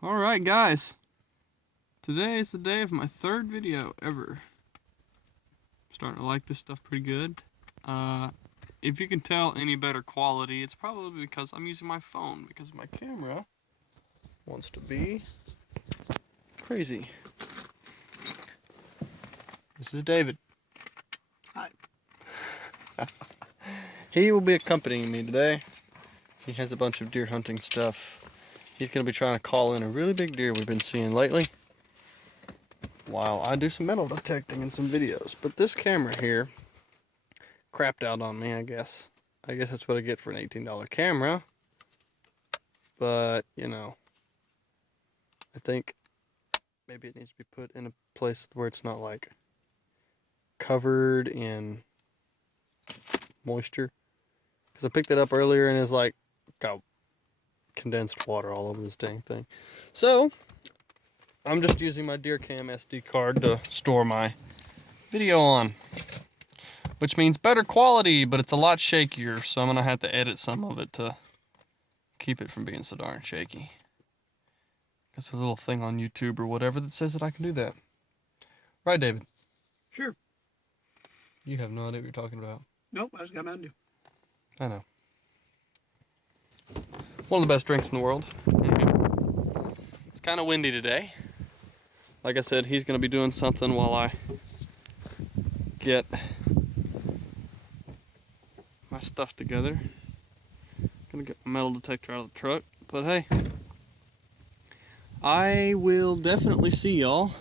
Alright guys, today is the day of my third video ever. I'm starting to like this stuff pretty good. If you can tell any better quality, it's probably because I'm using my phone, because my camera wants to be crazy. This is David. Hi. He will be accompanying me today. He has a bunch of deer hunting stuff. He's going to be trying to call in a really big deer we've been seeing lately, while I do some metal detecting and some videos. But this camera here crapped out on me, I guess. I guess that's what I get for an $18 camera. But, you know, I think maybe it needs to be put in a place where it's not like covered in moisture. Because I picked it up earlier and it's like got condensed water all over this dang thing. So I'm just using my DeerCam SD card to store my video on, which means better quality, but it's a lot shakier, so I'm gonna have to edit some of it to keep it from being so darn shaky. It's a little thing on YouTube or whatever that says that I can do that. Right, David? Sure. You have no idea what you're talking about. Nope, I just got Mountain Dew. I know. One of the best drinks in the world. It's kind of windy today. Like I said, he's going to be doing something while I get my stuff together. Gonna get my metal detector out of the truck. But hey, I will definitely see y'all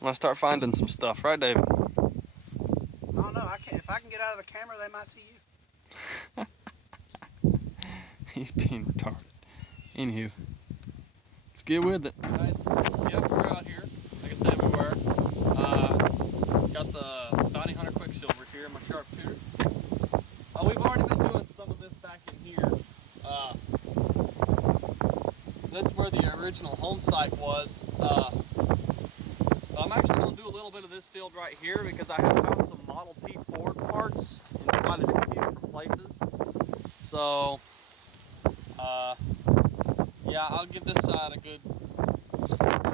when I start finding some stuff. Right, David? I don't know. If I can get out of the camera, they might see you. He's being retarded. Anywho, let's get with it, guys. Yep, we're out here. Like I said, we were. Got the Bounty Hunter Quicksilver here, my sharpshooter. We've already been doing some of this back in here. That's where the original home site was. I'm actually going to do a little bit of this field right here because I have found some Model T Ford parts in quite a few different places. So, yeah, I'll give this side a good look over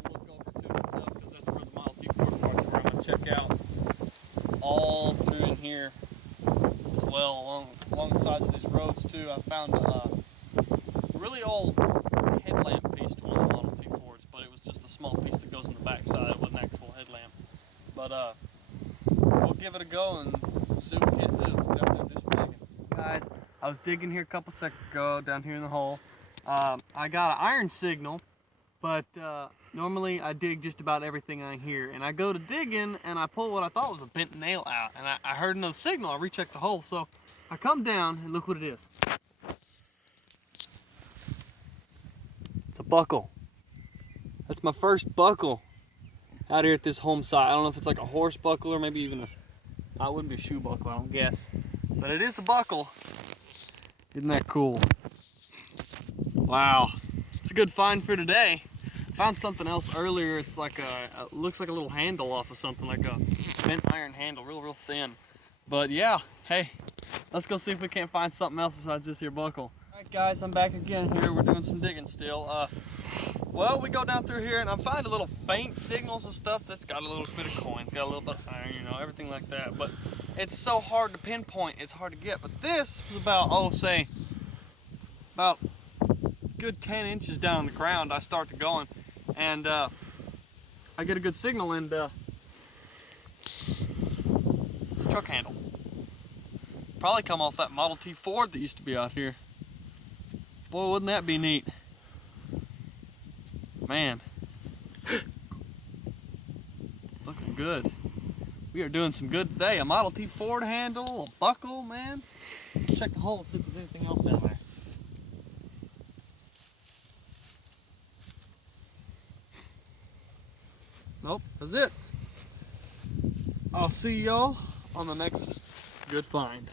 to and stuff because that's where the Model T Ford parts were. I'm going to check out all through in here as well along the sides of these roads too. I found a really old headlamp piece to one of the Model T Fords, but it was just a small piece that goes in the back side. It wasn't an actual headlamp. But we'll give it a go and see what we can do. Let's get out there and do some digging. Guys, I was digging here a couple seconds ago down here in the hole. I got an iron signal, but normally I dig just about everything I hear. And I go to digging and I pull what I thought was a bent nail out. And I heard another signal. I rechecked the hole. So I come down and look what it is. It's a buckle. That's my first buckle out here at this home site. I don't know if it's like a horse buckle or maybe even it wouldn't be a shoe buckle, I don't guess. But it is a buckle. Isn't that cool? Wow. It's a good find for today. Found something else earlier. It's like it looks like a little handle off of something, like a bent iron handle, real thin. But yeah, hey, let's go see if we can't find something else besides this here buckle. Alright guys, I'm back again here. We're doing some digging still. Well, we go down through here and I'm finding little faint signals and stuff that's got a little bit of coins, got a little bit of iron, you know, everything like that. But it's so hard to pinpoint, it's hard to get. But this was about, about good 10 inches down on the ground. I start to going and I get a good signal and it's a truck handle. Probably come off that Model T Ford that used to be out here. Boy, wouldn't that be neat? Man, it's looking good. We are doing some good today. A Model T Ford handle, a buckle, man. Let's check the hole, see if there's anything else down there. Nope, that's it. I'll see y'all on the next good find.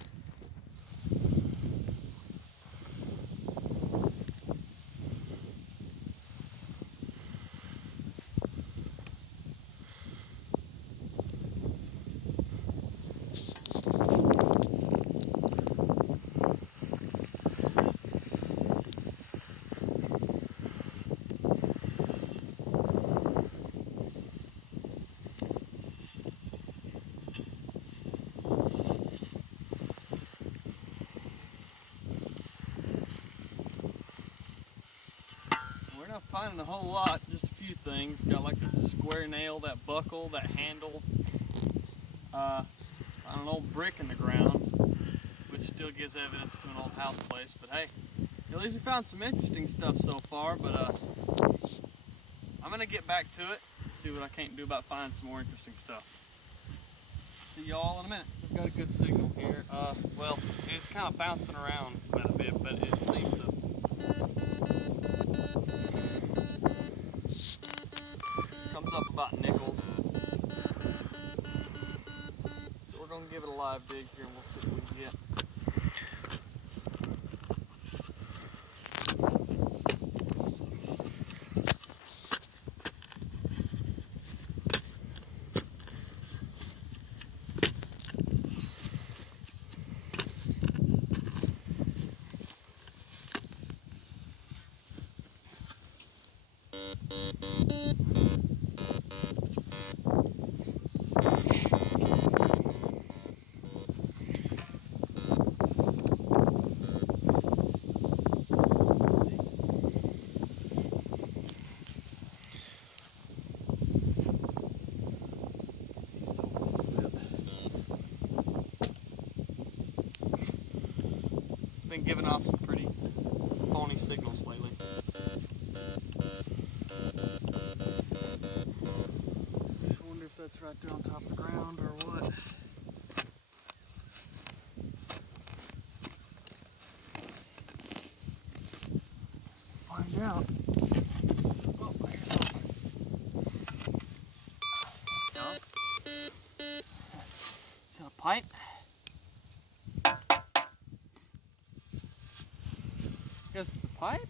not finding a whole lot, just a few things. Got like a square nail, that buckle, that handle. An old brick in the ground, which still gives evidence to an old house place. But hey, at least we found some interesting stuff so far. But I'm gonna get back to it, see what I can't do about finding some more interesting stuff. See y'all in a minute. We've got a good signal here. Well, it's kind of bouncing around quite a bit, but it seems to. Comes up about nickels. So we're gonna give it a live dig here and we'll see what we can get. Been giving off some pretty phony signals lately. I wonder if that's right there on top of the ground or what. Let's find out. Oh, here's something. No? Is that a pipe? Guess it's a pipe?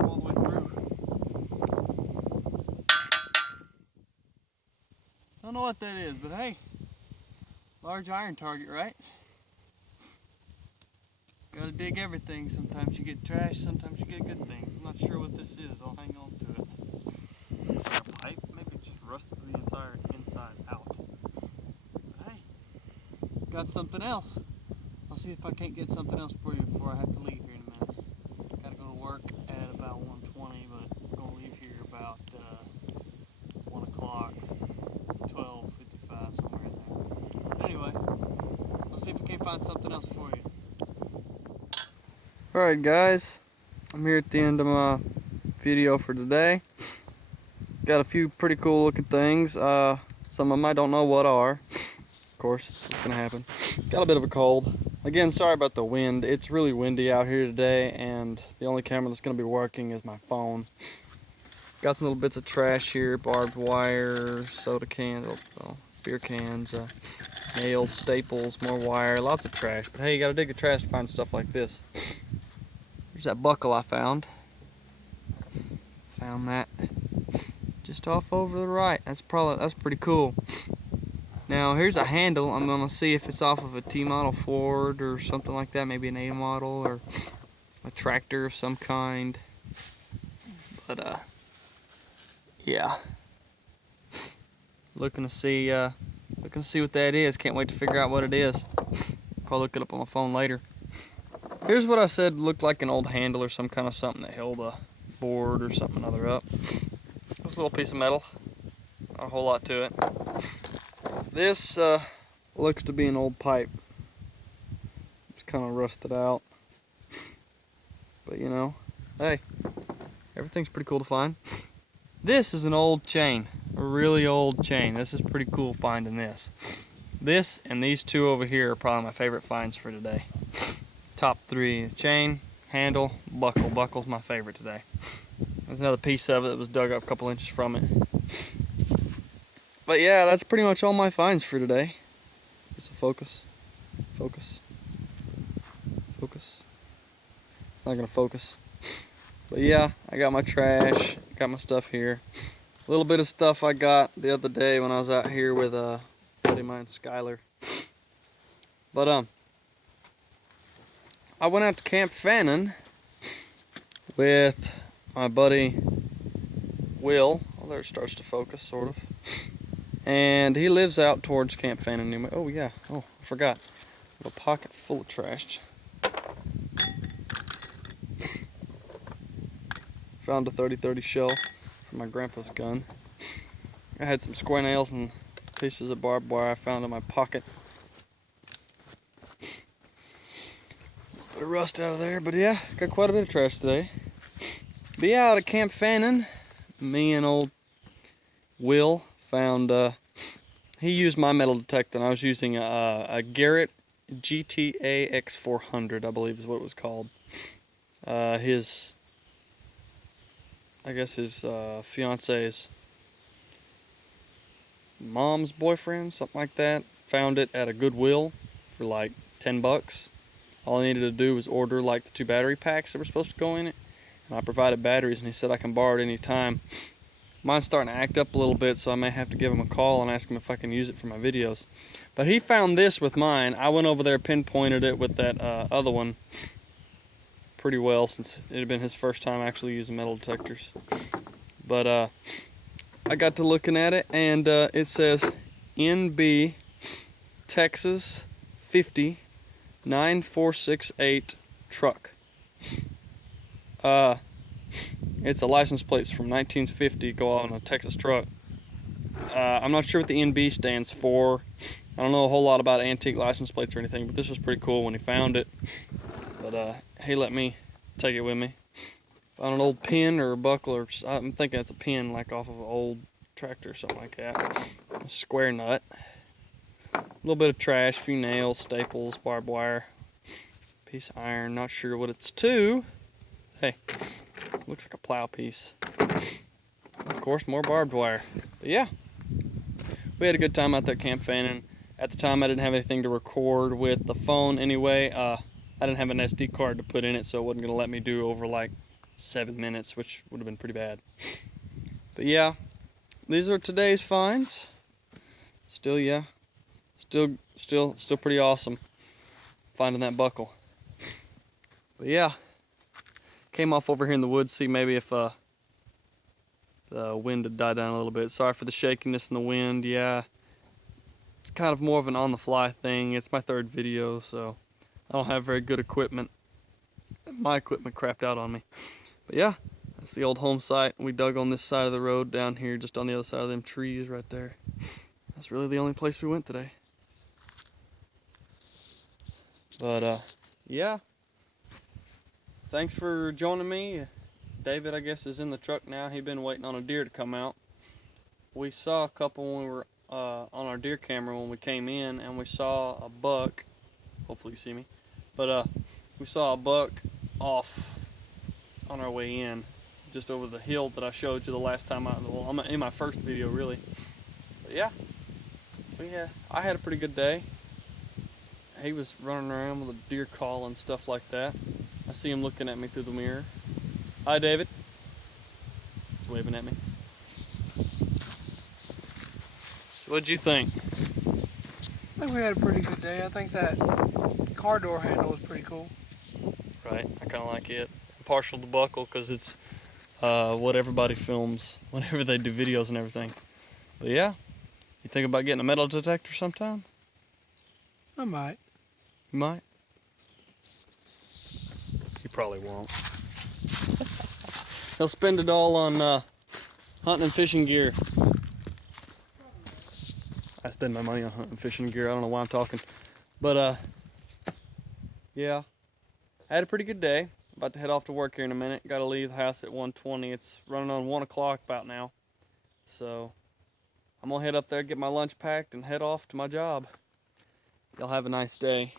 All the way through. Don't know what that is, but hey, large iron target, right? Gotta dig everything. Sometimes you get trash, sometimes you get good things. I'm not sure what this is. I'll hang on to it. Looks like a pipe. Maybe it just rusted the inside out. Got something else. I'll see if I can't get something else for you before I have to leave here in a minute. Gotta go to work at about 1:20, but I'm gonna leave here about 1 o'clock, 12:55, somewhere in there. Anyway, I'll see if I can't find something else for you. Alright guys, I'm here at the end of my video for today. Got a few pretty cool looking things. Some of them I don't know what are. Of course, it's gonna happen. Got a bit of a cold. Again, sorry about the wind. It's really windy out here today, and the only camera that's gonna be working is my phone. Got some little bits of trash here, barbed wire, soda cans, beer cans, nails, staples, more wire, lots of trash. But hey, you gotta dig the trash to find stuff like this. Here's that buckle I found. Found that just off over the right. That's pretty cool. Now here's a handle. I'm gonna see if it's off of a T model Ford or something like that, maybe an A model or a tractor of some kind. But yeah, looking to see what that is. Can't wait to figure out what it is. Probably look it up on my phone later. Here's what I said looked like an old handle or some kind of something that held a board or something or other up. This little piece of metal, not a whole lot to it. This looks to be an old pipe. It's kind of rusted out. But you know, hey, everything's pretty cool to find. This is an old chain, a really old chain. This is pretty cool finding this. This and these two over here are probably my favorite finds for today. Top three: chain, handle, buckle. Buckle's my favorite today. There's another piece of it that was dug up a couple inches from it. But yeah, that's pretty much all my finds for today. Just a focus. Focus. Focus. It's not gonna focus. But yeah, I got my trash, got my stuff here. A little bit of stuff I got the other day when I was out here with a buddy of mine, Skylar. But I went out to Camp Fannin with my buddy Will. Oh, there it starts to focus, sort of. And he lives out towards Camp Fannin. Oh yeah, oh, I forgot. A pocket full of trash. Found a 30-30 shell from my grandpa's gun. I had some square nails and pieces of barbed wire I found in my pocket. A bit of rust out of there, but yeah, got quite a bit of trash today. But yeah, out at Camp Fannin, me and old Will found, he used my metal detector, and I was using a Garrett GTA X400, I believe is what it was called. I guess his fiance's mom's boyfriend, something like that, found it at a Goodwill for like 10 bucks. All I needed to do was order like the 2 battery packs that were supposed to go in it, and I provided batteries, and he said I can borrow it any time. Mine's starting to act up a little bit, so I may have to give him a call and ask him if I can use it for my videos. But he found this with mine. I went over there, pinpointed it with that other one pretty well, since it had been his first time actually using metal detectors. But I got to looking at it, and it says NB Texas 50 9468 truck. It's a license plate from 1950, go on a Texas truck. I'm not sure what the NB stands for. I don't know a whole lot about antique license plates or anything, but this was pretty cool when he found it. But he let me take it with me. Found an old pin or a buckle, or I'm thinking it's a pin, like off of an old tractor or something like that. A square nut. A little bit of trash, a few nails, staples, barbed wire, piece of iron. Not sure what it's to. Hey, looks like a plow piece. Of course, more barbed wire. But yeah, we had a good time out there at Camp Fannin. At the time, I didn't have anything to record with the phone anyway. I didn't have an SD card to put in it, so it wasn't going to let me do over like 7 minutes, which would have been pretty bad. But yeah, these are today's finds. Still, yeah, still pretty awesome finding that buckle. But yeah, came off over here in the woods, see maybe if the wind had died down a little bit. Sorry for the shakiness in the wind. Yeah, it's kind of more of an on-the-fly thing. It's my 3rd video, so I don't have very good equipment. My equipment crapped out on me. But yeah, that's the old home site. We dug on this side of the road down here, just on the other side of them trees right there. That's really the only place we went today. But yeah, thanks for joining me. David, I guess, is in the truck now. He'd been waiting on a deer to come out. We saw a couple when we were on our deer camera when we came in, and we saw a buck. Hopefully you see me. But we saw a buck off on our way in, just over the hill that I showed you the last time in my first video, really. But yeah, I had a pretty good day. He was running around with a deer call and stuff like that. I see him looking at me through the mirror. Hi, David. He's waving at me. So what'd you think? I think we had a pretty good day. I think that car door handle was pretty cool. Right, I kind of like it. I'm partial to buckle because it's what everybody films whenever they do videos and everything. But yeah, you think about getting a metal detector sometime? I might. You might. You probably won't. He'll spend it all on hunting and fishing gear. I spend my money on hunting and fishing gear. I don't know why I'm talking. But yeah, I had a pretty good day. About to head off to work here in a minute. Got to leave the house at 1:20. It's running on 1 o'clock about now. So I'm gonna head up there, get my lunch packed, and head off to my job. Y'all have a nice day.